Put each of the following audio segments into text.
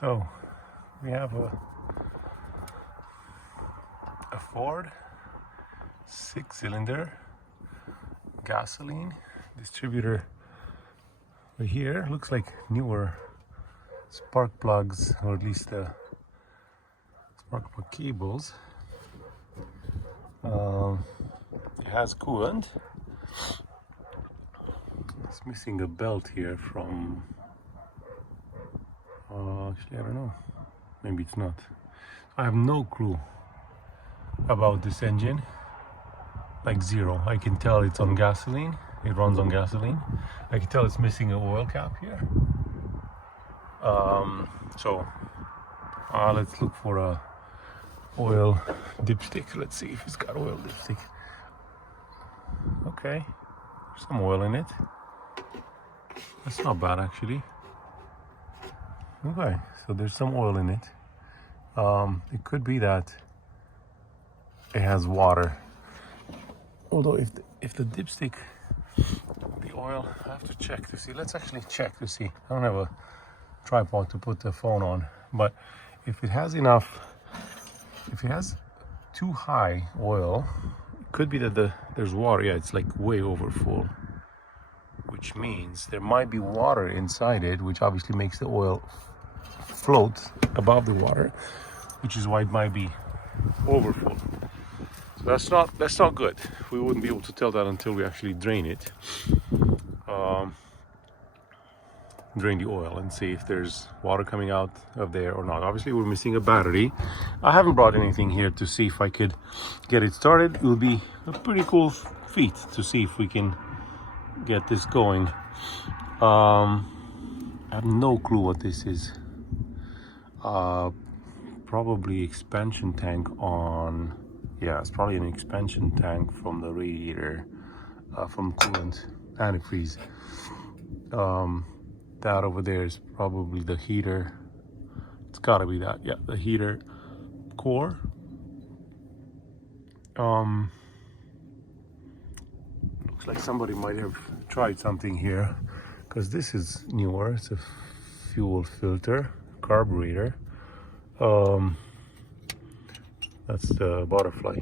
So we have a Ford 6-cylinder gasoline distributor right here. Looks like newer spark plugs, or at least the spark plug cables. It has coolant. It's missing a belt here from actually I don't know, maybe it's not. I have no clue about this engine, like zero. I can tell it's on gasoline, it runs on gasoline. I can tell it's missing an oil cap here. So let's look for a oil dipstick. Let's see if it's got oil dipstick. Okay, some oil in it. That's not bad actually. Okay, so there's some oil in it. It could be that it has water. Although if the dipstick, the oil, I have to check to see. Let's actually check to see. I don't have a tripod to put the phone on, but if it has enough, if it has too high oil, it could be that there's water. Yeah, it's like way over full, which means there might be water inside it, which obviously makes the oil float above the water, which is why it might be over full. So that's not good. We wouldn't be able to tell that until we actually drain it, drain the oil and see if there's water coming out of there or not. Obviously we're missing a battery. I haven't brought anything here to see if I could get it started. It will be a pretty cool feat to see if we can get this going. I have no clue what this is. Probably expansion tank on, yeah, it's probably an expansion tank from the radiator, from coolant, antifreeze. That over there is probably the heater. It's gotta be that, yeah, the heater core. Looks like somebody might have tried something here, because this is newer. It's a fuel filter, carburetor. That's the butterfly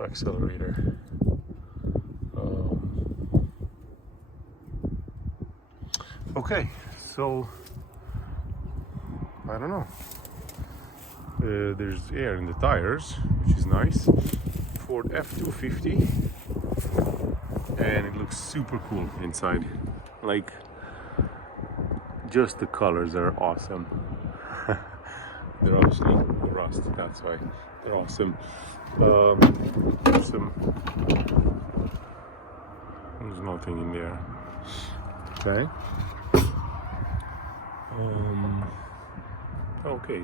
accelerator. Okay, so I don't know. There's air in the tires, which is nice. Ford F-250, and it looks super cool inside. Like, just the colors are awesome. They're obviously rust, that's why they're awesome. There's nothing in there. Okay. Okay,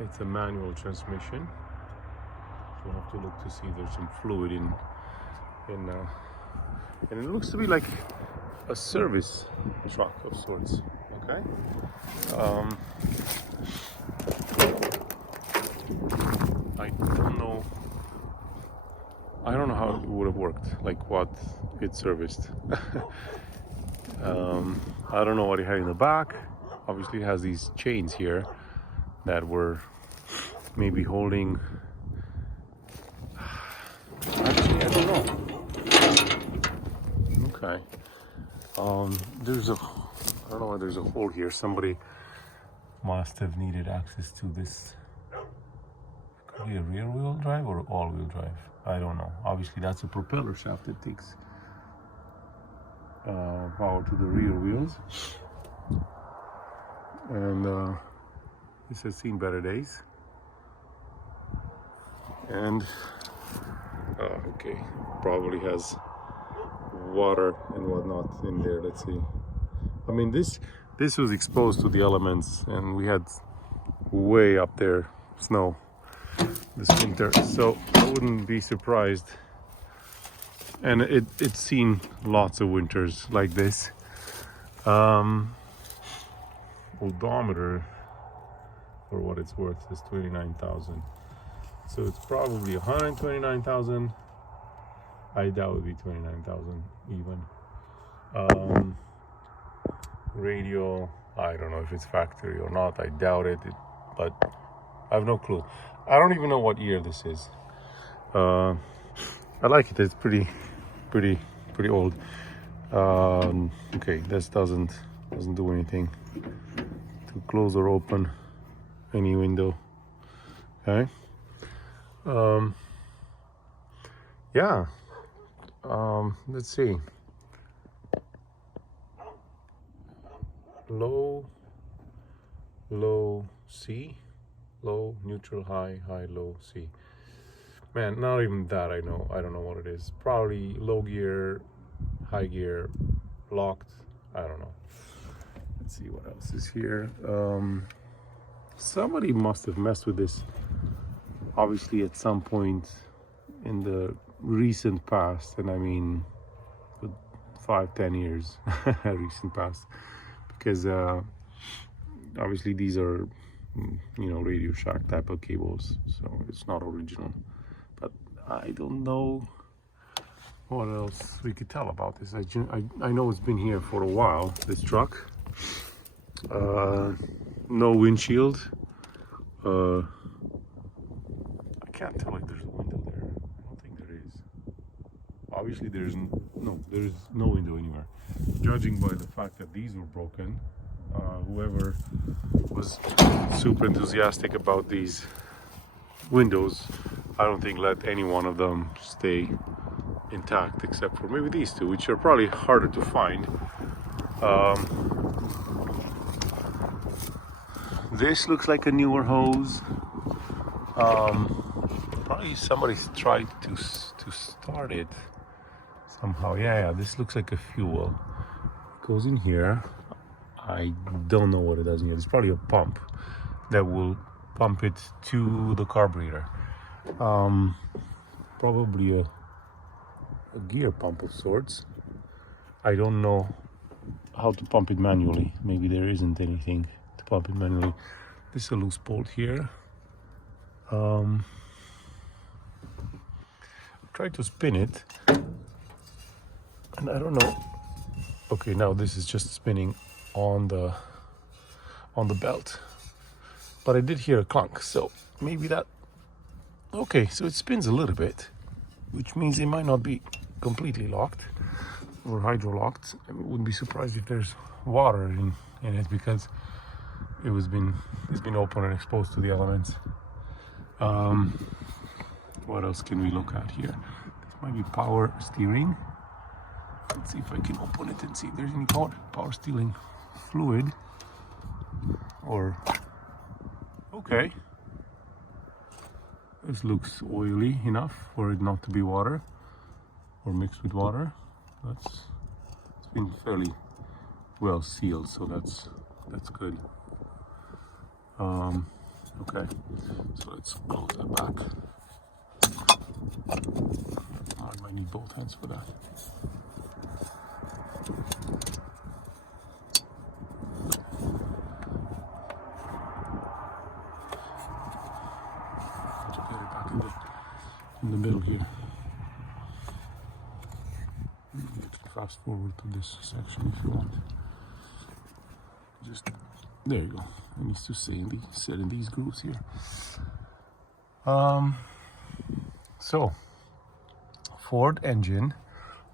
it's a manual transmission. So we'll have to look to see there's some fluid in and it looks to be like a service truck of sorts. Okay. I don't know how it would have worked, like what it serviced. I don't know what it had in the back. Obviously it has these chains here that were maybe holding, actually I don't know. Okay. I don't know why there's a hole here. Somebody must have needed access to this. Could be a rear wheel drive or all wheel drive. I don't know. Obviously that's a propeller shaft that takes power to the rear wheels. And this has seen better days. And okay, probably has water and whatnot in there. Let's see. I mean, this was exposed to the elements, and we had way up there snow this winter, so I wouldn't be surprised. And it's seen lots of winters like this. Odometer, for what it's worth, is 29,000. So it's probably 129,000. I doubt it would be 29,000 even. radio. I don't know if it's factory or not. I doubt it, but I have no clue. I don't even know what year this is. I like it. It's pretty old. Okay, this doesn't do anything to close or open any window. Okay. Yeah. Let's see. Low, C, low, neutral, high, low, C. Man, not even that I know. I don't know what it is. Probably low gear, high gear, locked. I don't know. Let's see what else is here. Somebody must have messed with this, obviously, at some point in the recent past, and I mean 5-10 years recent past, because obviously these are Radio Shack type of cables, so it's not original. But I don't know what else we could tell about this. I know it's been here for a while, this truck. No windshield. I can't tell if there's a window there. I don't think there is. Obviously there is no window anywhere. Judging by the fact that these were broken, whoever was super enthusiastic about these windows, I don't think let any one of them stay intact, except for maybe these two, which are probably harder to find. This looks like a newer hose. Probably somebody's tried to start it somehow. Yeah, this looks like a fuel. It goes in here. I don't know what it does in here. It's probably a pump that will pump it to the carburetor. Probably a gear pump of sorts. I don't know how to pump it manually. Maybe there isn't anything to pump it manually. This is a loose bolt here. Try to spin it, and I don't know. Okay, now this is just spinning on the belt, but I did hear a clunk, so maybe that. Okay, so it spins a little bit, which means it might not be completely locked or hydro locked. I wouldn't be surprised if there's water in it, because it's been open and exposed to the elements. What else can we look at here? This might be power steering. Let's see if I can open it and see if there's any power steering fluid. Or okay, this looks oily enough for it not to be water or mixed with water. It's been fairly well sealed, so that's good. Okay, so let's close that back. I might need both hands for that. Let's get it back in the middle here. You can fast forward to this section if you want. Just there you go. It needs to sit in these grooves here. So Ford engine.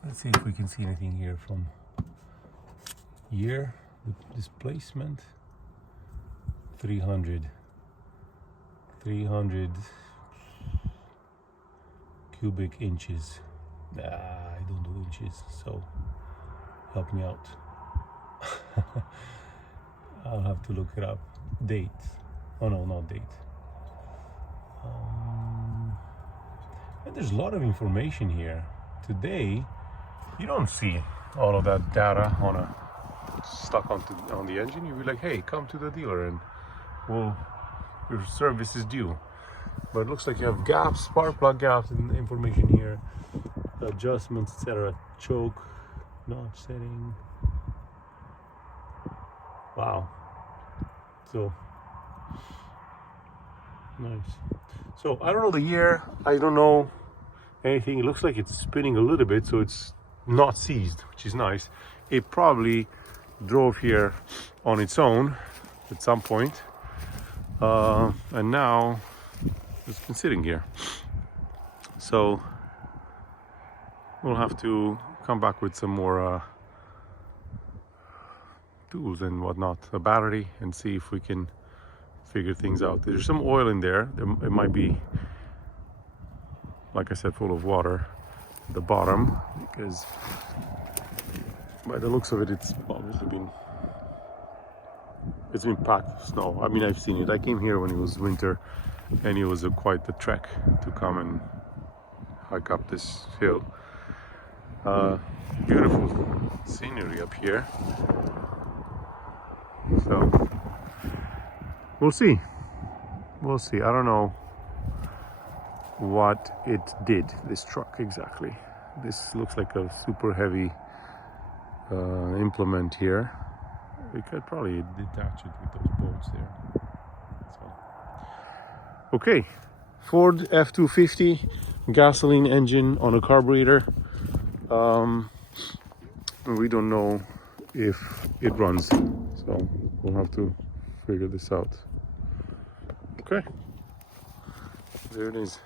Let's see if we can see anything here from year, the displacement. 300 cubic inches. I don't do inches, so help me out. I'll have to look it up. Date. Oh no, not date. And there's a lot of information here. Today, you don't see all of that data stuck on the engine. You'll be like, hey, come to the dealer and your service is due. But it looks like you have gaps, spark plug gaps, and information here, adjustments, etc. Choke, notch setting. Wow. So nice. So I don't know the year. I don't know anything. It looks like it's spinning a little bit, so it's not seized, which is nice. It probably drove here on its own at some point, and now it's been sitting here. So we'll have to come back with some more tools and whatnot, a battery, and see if we can figure things out. There's some oil in there. It might be, like I said, full of water at the bottom, because by the looks of it, it's obviously been packed with snow. I mean, I've seen it. I came here when it was winter, and it was quite the trek to come and hike up this hill. Beautiful scenery up here. So we'll see. I don't know what it did, this truck exactly. This looks like a super heavy implement here. We could probably detach it with those bolts there. So. Okay, Ford F-250 gasoline engine on a carburetor. We don't know if it runs, so we'll have to figure this out. Okay, there it is.